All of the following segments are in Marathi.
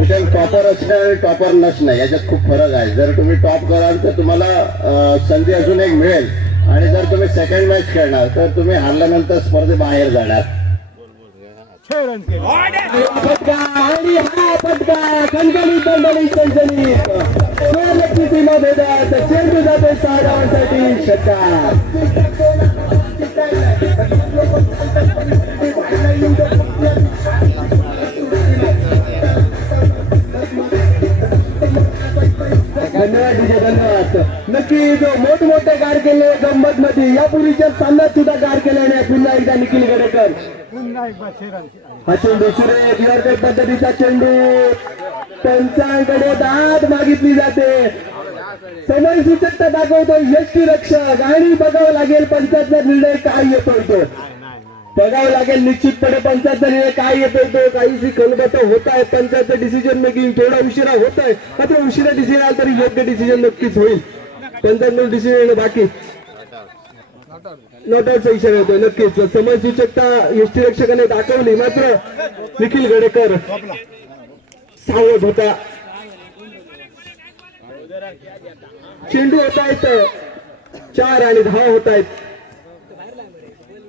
कुठे टॉपर असणं आणि टॉपर नसणं याच्यात खूप फरक आहे. जर तुम्ही टॉप कराल तर तुम्हाला संधी अजून एक मिळेल, आणि जर तुम्ही सेकंड मॅच खेळणार तर तुम्ही हारल्यानंतर स्पर्धेबाहेर जाणार. फटका आणि हा फटका खणखणीत दणदणीत चणचणीत सोळाची सीमा भेदत चेंडू जाते 6 धावांसाठी. षटकार धन्यवाद DJ, धन्यवाद. नक्की जो मोठमोठे गार केले गंमत मध्ये यापूर्वीच्या सामन्यात सुद्धा गार केल्याने पुन्हा एकदा निखिल गडेकर हा चेंडू सुरेख पद्धतीचा चेंडू पंचांकडे दाद मागितली जाते. समय सूचकता दाखवतो यष्टी रक्षक आणि बघावं लागेल पंचांचा निर्णय काय येतोय तो. बघावं लागेल निश्चितपणे पंचांचा निर्णय काय येतोय तो. काहीशी खलबत होत आहे. पंचांचं डिसिजन मेकिंग थोडा उशिरा होत आहे, मात्र उशिरा डिसिजन आला तरी योग्य डिसिजन नक्कीच होईल. पंचांचा डिसिजन येणं बाकी नॉट आउटचा इशारा येतोय. नक्कीच समय सूचकता यष्टी रक्षकाने दाखवली, मात्र निखिल गडेकर सावध होता. चेंडू होत आहेत 4 आणि धावा होत आहेत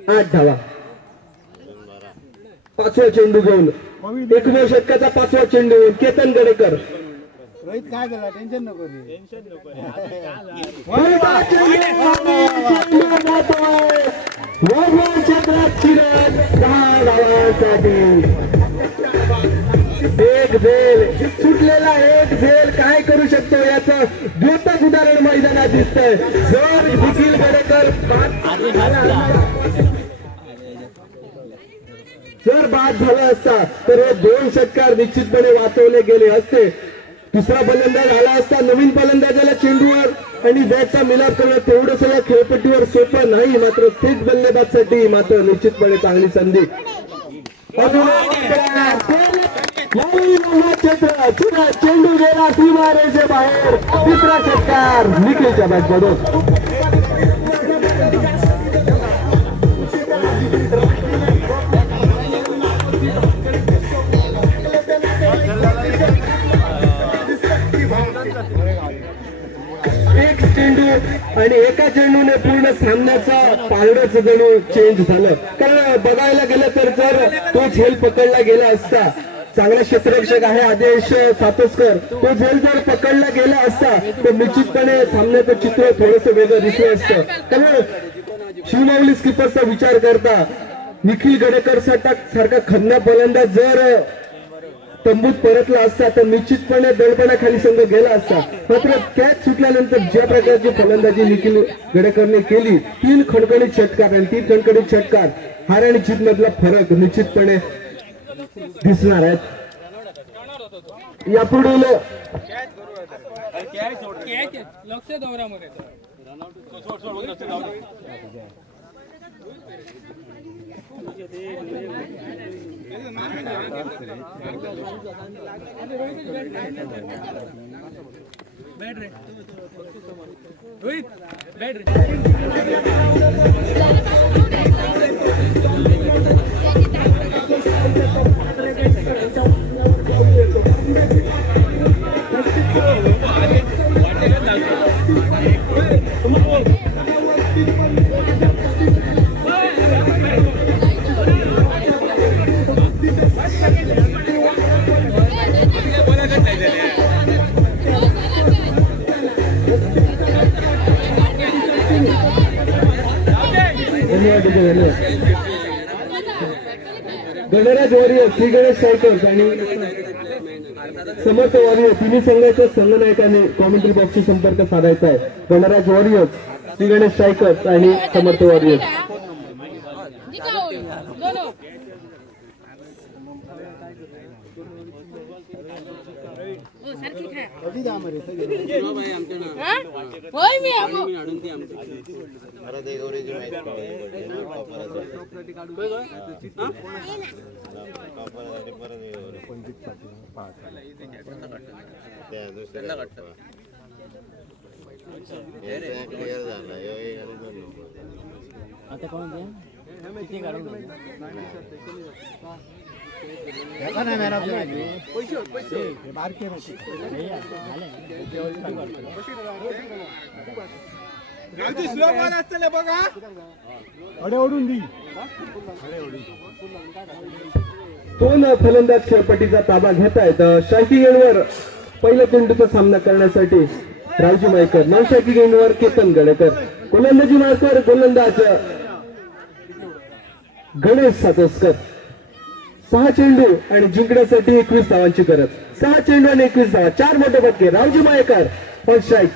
8 धावा. 5वा चेंडू घेऊन 21व्या षटकाचा 5वा चेंडू घेऊन केतन गडेकर. रोहित काय झाला? टेन्शन नको क्षेत्रात शिरत 6 धावांसाठी. एक झेल सुटलेला एक झेल काय करू शकतो याचं द्योतक उदाहरण मैदानात दिसतंय. जर निखिल गडेकर जर बाद झाला असता तर हे 2 षटकार निश्चितपणे वाचवले गेले असते. दुसरा फलंदाज आला असता. नवीन फलंदाजाला चेंडूवर आणि बॅटचा मिलाप करणं तेवढं सगळं खेळपट्टीवर सोपं नाही, मात्र स्थित बल्लेबाजसाठी मात्र निश्चितपणे चांगली संधी. चेंडू गेला सीमारेषे बाहेर. 3रा षटकार निखिलच्या बॅटमधून. एक चेंडू आणि एका चेंडूने पूर्ण सामन्याचा पारडच जणू चेंज झालं. कारण बघायला गेलं तर जर तो झेल पकडला गेला असता, चांगला क्षेत्ररक्षक आहे आदेश सातोसकर, तो झेल जर पकडला गेला असता तर निश्चितपणे सामन्याचं चित्र थोडंसं वेगळं दिसलं असतं. त्यामुळे शिवमाऊली स्किपरचा विचार करता निखिल गडेकर सारखा खन्ना फलंदाज जर तंबूत परतला असता तर निश्चितपणे दडपणाखाली संघ गेला असता. मात्र कॅच सुटल्यानंतर ज्या प्रकारची फलंदाजी निखिल गडेकरने केली, 3 खणखणीत षटकार आणि 3 खणखणीत षटकार, हार आणि जीत मधला फरक निश्चितपणे दिसणार आहेत. यापुढील रोहित बैठ रे. गणराज वॉरियर, श्री गणेश सायकर्स आणि समर्थ वॉरियर तिन्ही संघाच्या संघनायकांनी कॉमेंट्री बॉक्सशी संपर्क साधायचा आहे. गणराज वॉरियर्स, श्री गणेश सायकर्स आणि समर्थ वॉरियर्स. दोन फलंदाज खेळपट्टीचा ताबा घेत आहेत. शाकी गेंडवर पहिल्या चेंडूचा सामना करण्यासाठी रावजी मायकर, नवशाकी गेंडवर केतन गडेकर, गोलंदाजी मार्कर गोलंदाज गणेश सातोसकर. 6 चेंडू आणि जिंकण्यासाठी 21 धावांची गरज. 6 चेंडू आणि 21 धावा, 4 मोठे फटके. Raoji Mayekar on strike.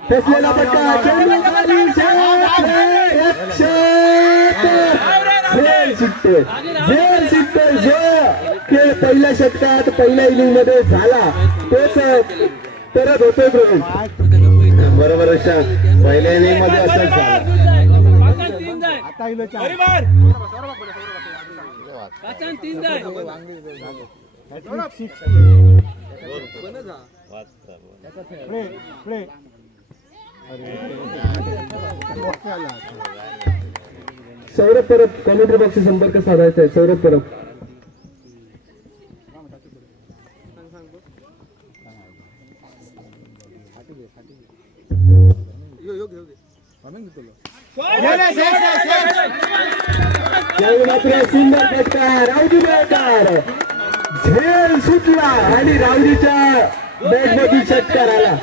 फेसलेला फटका, चेंडू खाली, झेल शिकते जो खेळ पहिल्या षटकात पहिल्या इनिंग मध्ये झाला तोच परत होतोय प्रवीण. बरोबर अशा पहिल्या इनिंग मध्ये असंच झालं. सौरभ परब कॉमेंट्री बॉक्सशी संपर्क साधायचा आहे. सौरभ परब. मात्र सुंदर फटका, रावजी मायकर. झेल सुटला आणि रावजीच्या बॅटमधून षटकार आला.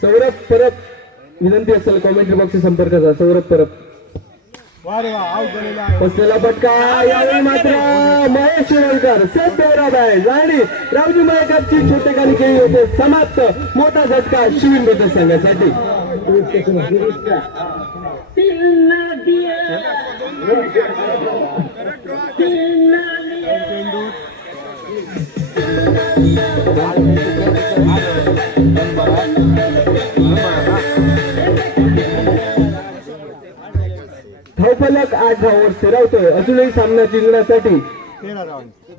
सौरभ परब विनंती असेल कॉमेंट्री बॉक्सशी संपर्काचा. सौरभ परब. बसलेला फटका, यावेळी मात्र Mahesh Shirodkar safe pair of bat आणि रावजी मायकरची छोटेखानी खेळी होते समाप्त. मोठा झटका शिवीन मतदारसंघासाठी. धावफलक 8 धावांवर स्थिरावतोय. अजूनही सामना जिंकण्यासाठी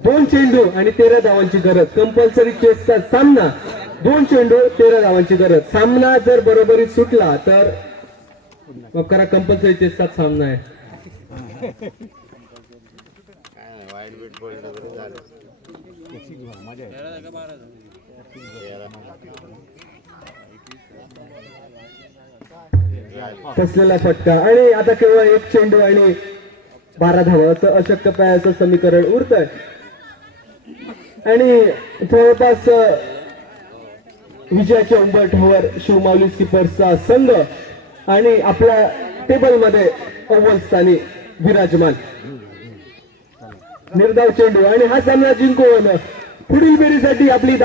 2 चेंडू आणि 13 धावांची गरज. कंपल्सरी चेसचा सामना, 2 चेंडू 13 धावांची गरज. सामना जर बरोबरीत सुटला तर मग करा कंपल्सरी चेसचा सामना आहे. कसलेला फटका आणि आता केवळ 1 चेंडू आणि 12 धावांचं अशक्यपायाचं समीकरण उरतंय आणि जवळपास विजयाच्या उंबरठ्यावर शिवमाऊली स्किपर्सचा संघ आणि आपल्या टेबलमध्ये अव्वल स्थानी विराजमान. निर्धाव चेंडू आणि हा सामना जिंकून पुढील फेरीसाठी आपली